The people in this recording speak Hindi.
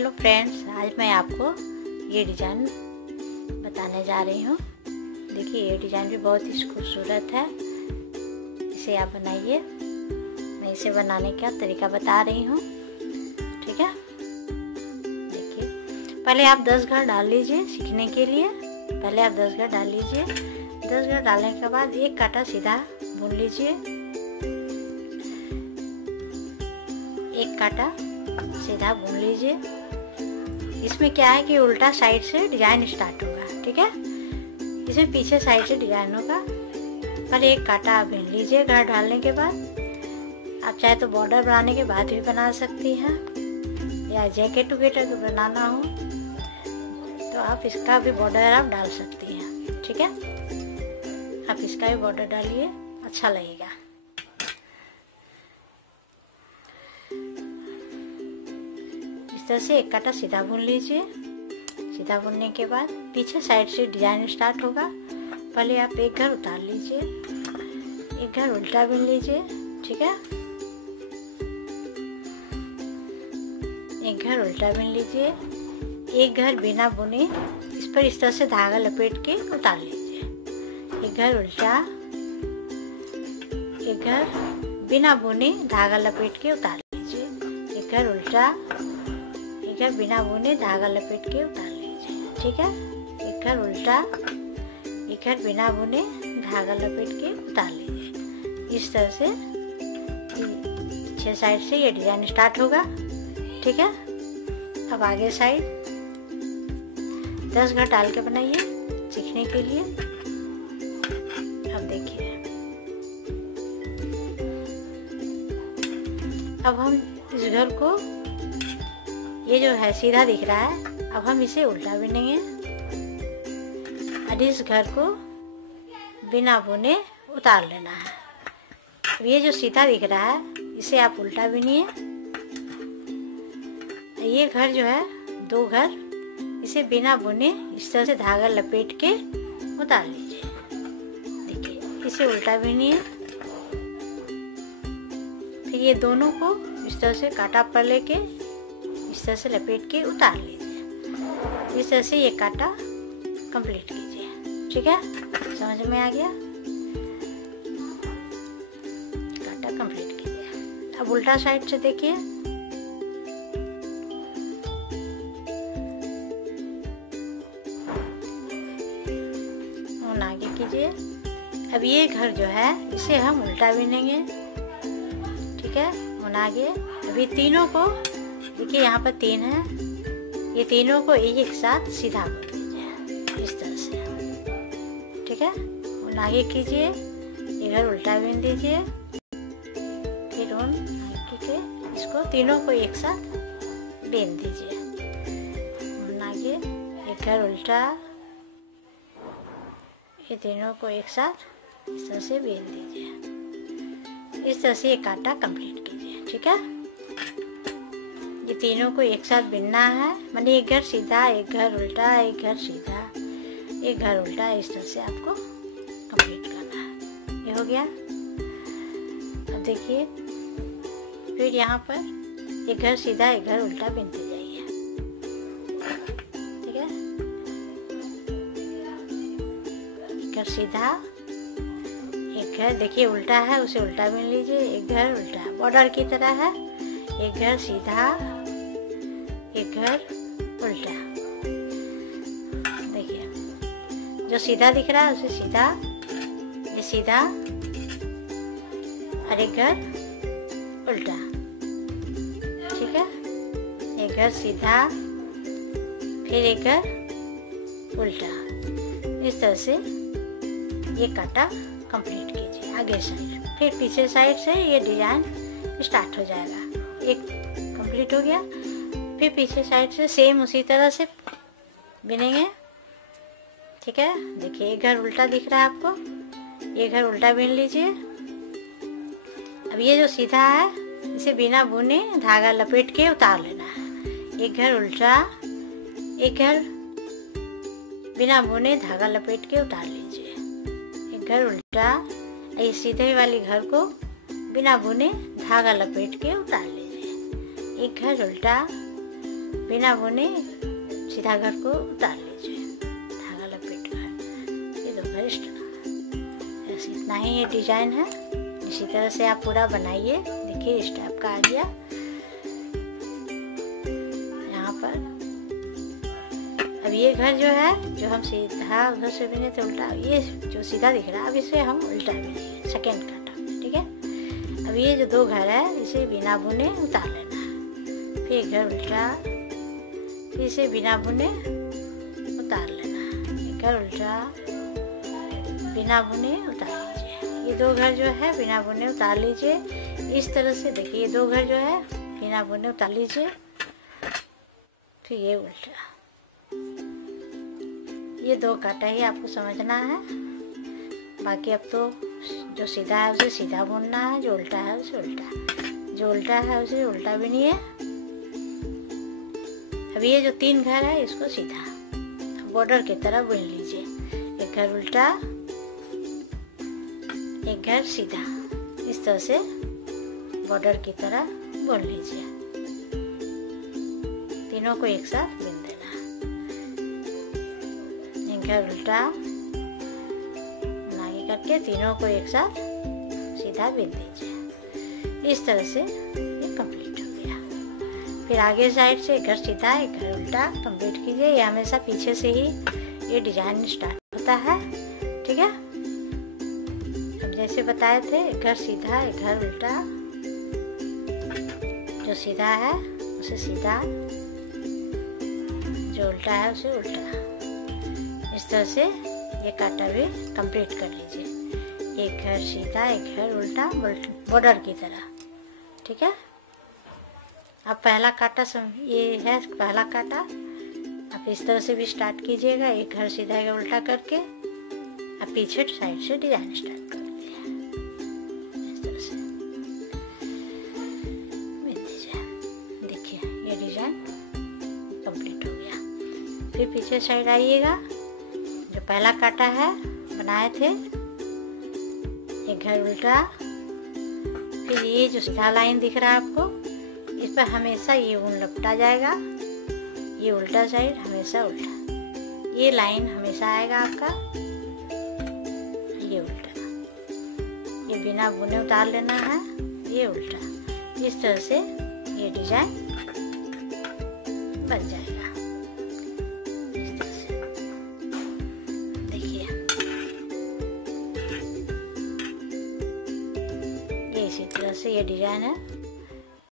हेलो फ्रेंड्स, आज मैं आपको ये डिज़ाइन बताने जा रही हूँ। देखिए, ये डिज़ाइन भी बहुत ही खूबसूरत है। इसे आप बनाइए। मैं इसे बनाने का तरीका बता रही हूँ, ठीक है। देखिए, पहले आप 10 घर डाल लीजिए सीखने के लिए। पहले आप 10 घर डाल लीजिए। 10 घर डालने के बाद एक कांटा सीधा बुन लीजिए। एक कांटा सीधा बुन लीजिए। इसमें क्या है कि उल्टा साइड से डिजाइन स्टार्ट होगा, ठीक है। इसमें पीछे साइड से डिजाइन होगा। पर एक कांटा आप बुन लीजिए घर डालने के बाद। आप चाहे तो बॉर्डर बनाने के बाद भी बना सकती हैं, या जैकेट वगैरह बनाना हो तो आप इसका भी बॉर्डर आप डाल सकती हैं, ठीक है। आप इसका भी बॉर्डर डालिए, अच्छा लगेगा। इस तरह से एक कांटा सीधा बुन लीजिए। सीधा बुनने के बाद पीछे साइड से डिजाइन स्टार्ट होगा। पहले आप एक घर उतार लीजिए, एक घर उल्टा बुन लीजिए, ठीक है। एक घर उल्टा बुन लीजिए। एक घर बिना बुने इस पर इस तरह से धागा लपेट के उतार लीजिए। एक घर उल्टा, एक घर बिना बुने धागा लपेट के उतार लीजिए। एक घर उल्टा, एक घर बिना बुने धागा लपेट के उतार लीजिए, ठीक है। एक घर उल्टा, एक घर बिना बुने धागा लपेट के उतार लीजिए। इस तरह से पीछे साइड से ये डिजाइन स्टार्ट होगा, ठीक है। अब आगे साइड 10 घर डाल के बनाइए सीखने के लिए। अब देखिए, अब हम इस घर को, ये जो है सीधा दिख रहा है, अब हम इसे उल्टा बुनेंगे। और इस घर को बिना बुने उतार लेना है। अब ये जो सीधा दिख रहा है इसे आप उल्टा बुनिए। ये घर जो है 2 घर, इसे बिना बुने इस तरह से धागा लपेट के उतार लीजिए। देखिए, इसे उल्टा बुनिए। फिर ये दोनों को इस तरह से कांटा पर लेके इस तरह से लपेट के उतार लीजिए। इस तरह से ये कांटा कंप्लीट कीजिए, ठीक है। समझ में आ गया? कांटा कंप्लीट कीजिए। अब उल्टा साइड से देखिए। आगे कीजिए। अब ये घर जो है इसे हम उल्टा बुनेंगे, ठीक है। आगे अभी तीनों को देखिए, यहाँ पर 3 है। ये तीनों को एक साथ सीधा कर दीजिए इस तरह से, ठीक है। आगे कीजिए। ये घर उल्टा बुन दीजिए। फिर आगे इसको तीनों को एक साथ बुन दीजिए। आगे एक घर उल्टा, ये तीनों को एक साथ इस तरह से बुन दीजिए। इस तरह से ये कांटा कंप्लीट कीजिए, ठीक है। ये तीनों को एक साथ बुनना है, माने एक घर सीधा, एक घर उल्टा, एक घर सीधा, एक घर उल्टा। इस तरह से आपको कंप्लीट करना है। ये हो गया। अब देखिए, फिर यहाँ पर एक घर सीधा, एक घर उल्टा बुनते जाइए, ठीक है। एक घर सीधा, एक घर देखिए उल्टा है, उसे उल्टा बुन लीजिए। एक घर उल्टा बॉर्डर की तरह है। एक घर सीधा, एक घर उल्टा। देखिए, जो सीधा दिख रहा है उसे सीधा, ये सीधा, और एक घर उल्टा, ठीक है। एक घर सीधा, फिर एक घर उल्टा। इस तरह से ये कांटा कंप्लीट कीजिए आगे साइड। फिर पीछे साइड से ये डिजाइन स्टार्ट हो जाएगा। एक कंप्लीट हो गया। फिर पीछे साइड से सेम उसी तरह से बुनेंगे, ठीक है। देखिए, एक घर उल्टा दिख रहा है आपको, ये घर उल्टा बुन लीजिए। अब ये जो सीधा है इसे बिना बुने धागा लपेट के उतार लेना है। एक घर उल्टा, एक घर बिना बुने धागा लपेट के उतार लीजिए। एक घर उल्टा, ये सीधे वाली घर को बिना बुने धागा लपेट के उतार लीजिए। एक घर उल्टा, बिना बुने सीधा घर को उतार लीजिए, धागा लपेट कर। ये दो घर ऐसे इतना ही ये डिजाइन है। इसी तरह से आप पूरा बनाइए। देखिए इस टाइप का आ गया यहाँ पर। अब ये घर जो है, जो हम सीधा उधर से बिने थे उल्टा, ये जो सीधा दिख रहा है अब इसे हम उल्टा बिनेंगे सेकेंड काटा में, ठीक है। अब ये जो दो घर है इसे बिना बुने उतार लेना है। फिर घर उल्टा, फिर इसे बिना बुने उतार लेना है। घर उल्टा, बिना बुने उतार लीजिए। ये दो घर जो है बिना बुने उतार लीजिए। इस तरह से देखिए, ये दो घर जो है बिना बुने उतार लीजिए। फिर ये उल्टा, ये दो काटा ही आपको समझना है। बाकी अब तो जो सीधा है उसे सीधा बुनना है, जो उल्टा है उसे उल्टा, जो उल्टा है उसे उल्टा बुनिए। अब ये जो तीन घर है इसको सीधा बॉर्डर की तरह बुन लीजिए। एक घर उल्टा, एक घर सीधा, इस तरह से बॉर्डर की तरह बुन लीजिए। तीनों को एक साथ बुन देना। एक घर उल्टा आगे करके तीनों को एक साथ सीधा बुन दीजिए। इस तरह से ये कंप्लीट हो गया। फिर आगे साइड से एक घर सीधा, एक घर उल्टा कंप्लीट कीजिए। ये हमेशा पीछे से ही ये डिजाइन स्टार्ट होता है, ठीक है। अब जैसे बताए थे, एक घर सीधा, एक घर उल्टा, जो सीधा है उसे सीधा, जो उल्टा है उसे उल्टा। इस तरह से ये काटा भी कंप्लीट कर लीजिए। एक घर सीधा, एक घर उल्टा, बॉर्डर की तरह, ठीक है। अब पहला काटा ये है पहला काटा। आप इस तरह से भी स्टार्ट कीजिएगा, एक घर सीधा एक उल्टा करके। अब पीछे साइड से डिजाइन स्टार्ट कर दीजिए। इस तरह से देखिए ये डिजाइन कंप्लीट हो गया। फिर पीछे साइड आइएगा, जो पहला काटा है बनाए थे, एक घर उल्टा। फिर ये जो सीधा लाइन दिख रहा है आपको, इस पर हमेशा ये ऊन लपटा जाएगा। ये उल्टा साइड हमेशा उल्टा, ये लाइन हमेशा आएगा आपका। ये उल्टा, ये बिना बुने उतार लेना है। ये उल्टा, इस तरह से ये डिजाइन बन जाएगा। इस तरह से देखिए, ये इसी तरह से ये डिजाइन है।